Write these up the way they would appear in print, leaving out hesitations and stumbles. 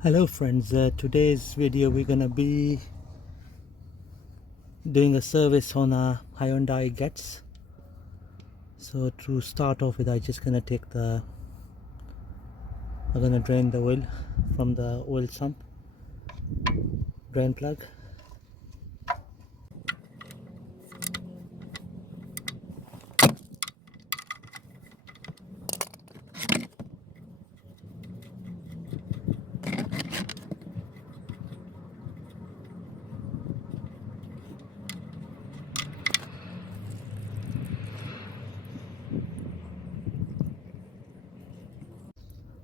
Hello friends, today's video we're gonna be doing a service on a Hyundai Getz. So to start off with, I'm gonna drain the oil from the oil sump, drain plug.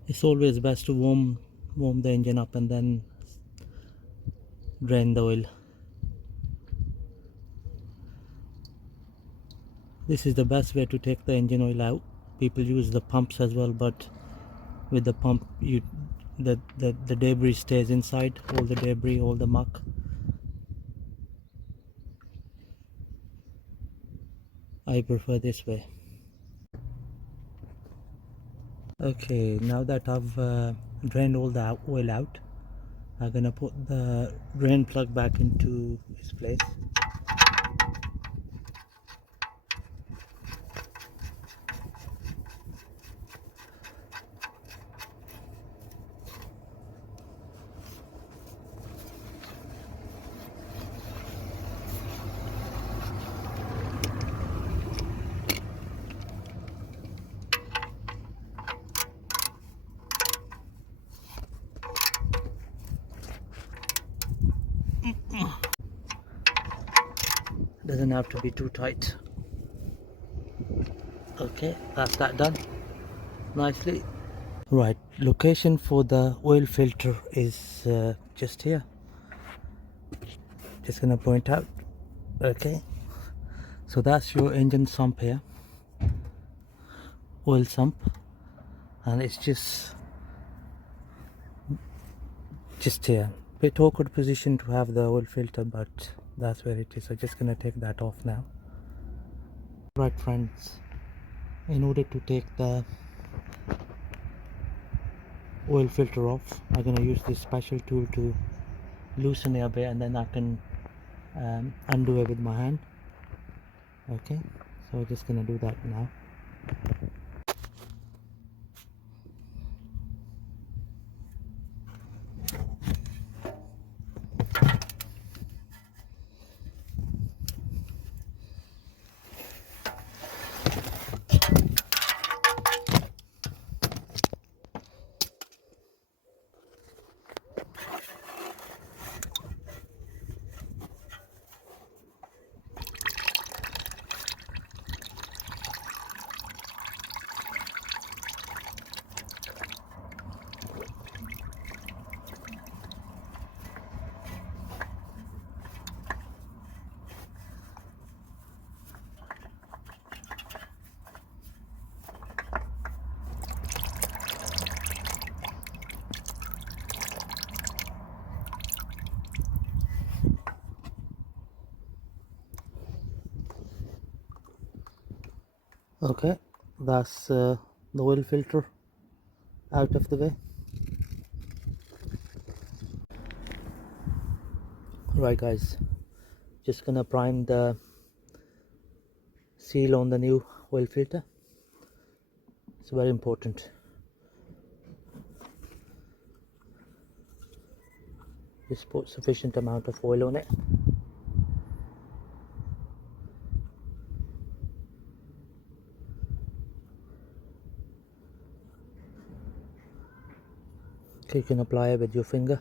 It's always best to warm the engine up and then drain the oil. This is the best way to take the engine oil out. People use the pumps as well, but with the pump the debris stays inside, all the debris, all the muck. I prefer this way. Okay, now that I've drained all the oil out, I'm gonna put the drain plug back into its place. Doesn't have to be too tight. Okay, that's that done nicely. Right, location for the oil filter is just here. Just gonna point out. Okay, so that's your engine sump here, oil sump, and it's just here. Bit awkward position to have the oil filter, but that's where it is. So just gonna take that off now. Right friends, in order to take the oil filter off, I'm gonna use this special tool to loosen it a bit, and then I can undo it with my hand. Okay, so we're just gonna do that now. Okay, that's the oil filter out of the way. Right guys, just gonna prime the seal on the new oil filter. It's very important. Just put sufficient amount of oil on it. Okay, you can apply it with your finger.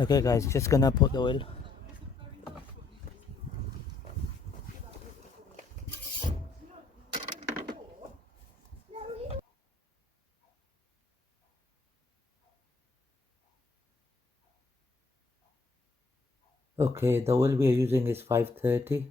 Okay guys, just gonna put the oil. Okay, the oil we are using is 530.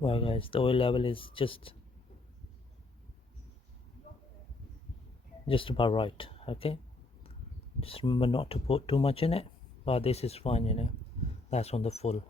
Wow guys, the oil level is just about right. Okay, just remember not to put too much in it, but this is fine, you know, that's on the full.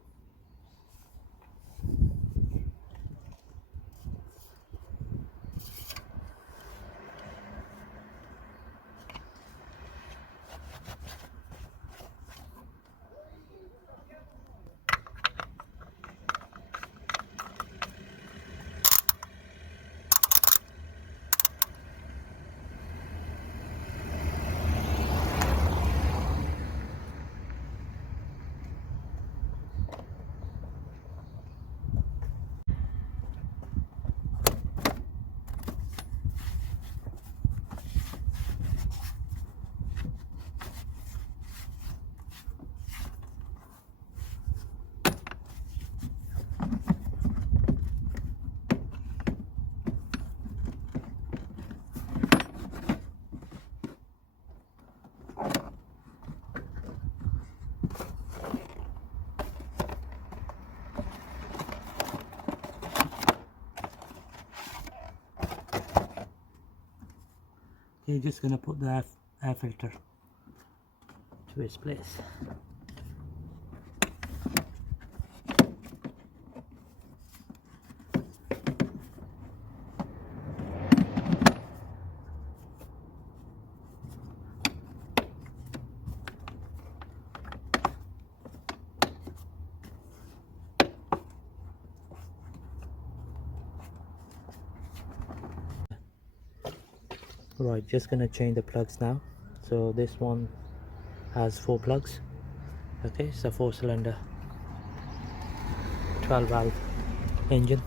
You're just gonna put the air filter to its place. Right, just gonna change the plugs now. So this one has 4 plugs. Okay, it's a 4-cylinder 12 valve engine.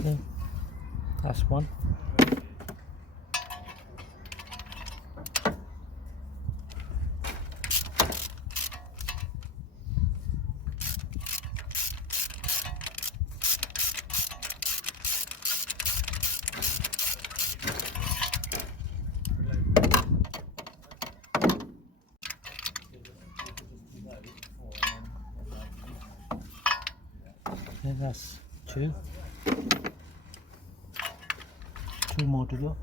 Okay, that's one. Okay, that's 2. 2 more to go.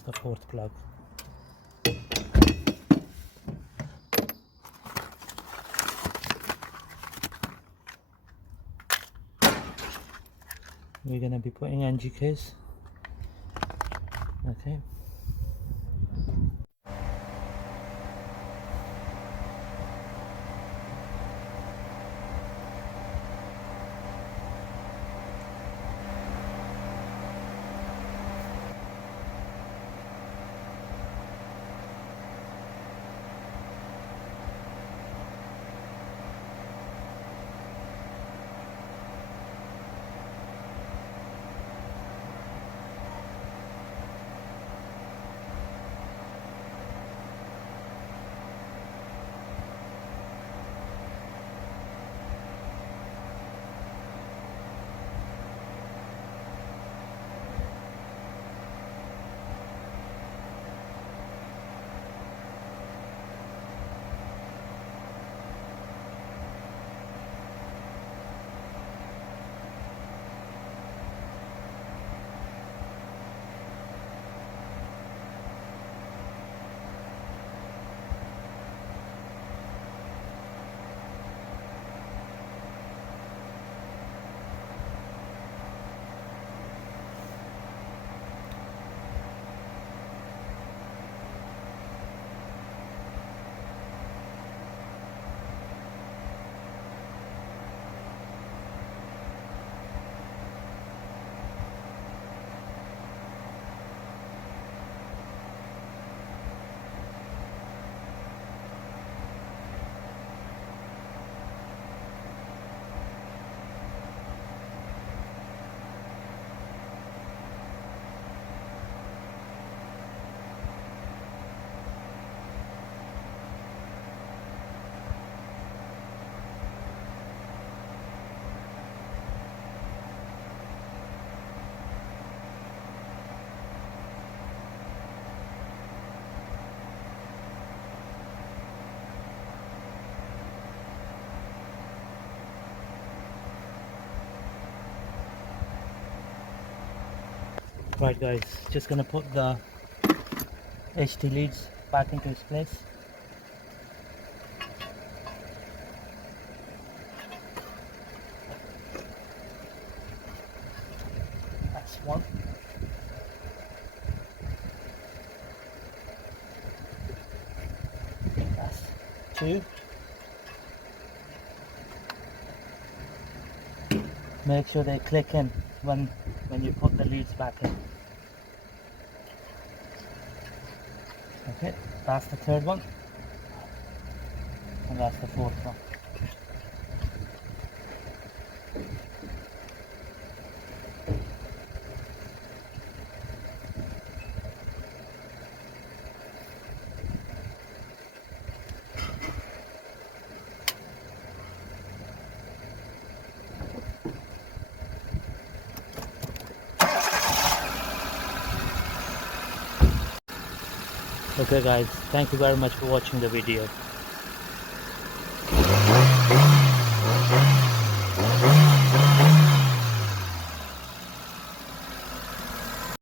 that's the fourth plug. We're gonna be putting NGKs. Okay. Right guys, just gonna put the HT leads back into its place. That's one. That's two. Make sure they click in when you put the leads back in. Okay, that's the third one, and that's the fourth one. Okay guys, thank you very much for watching the video.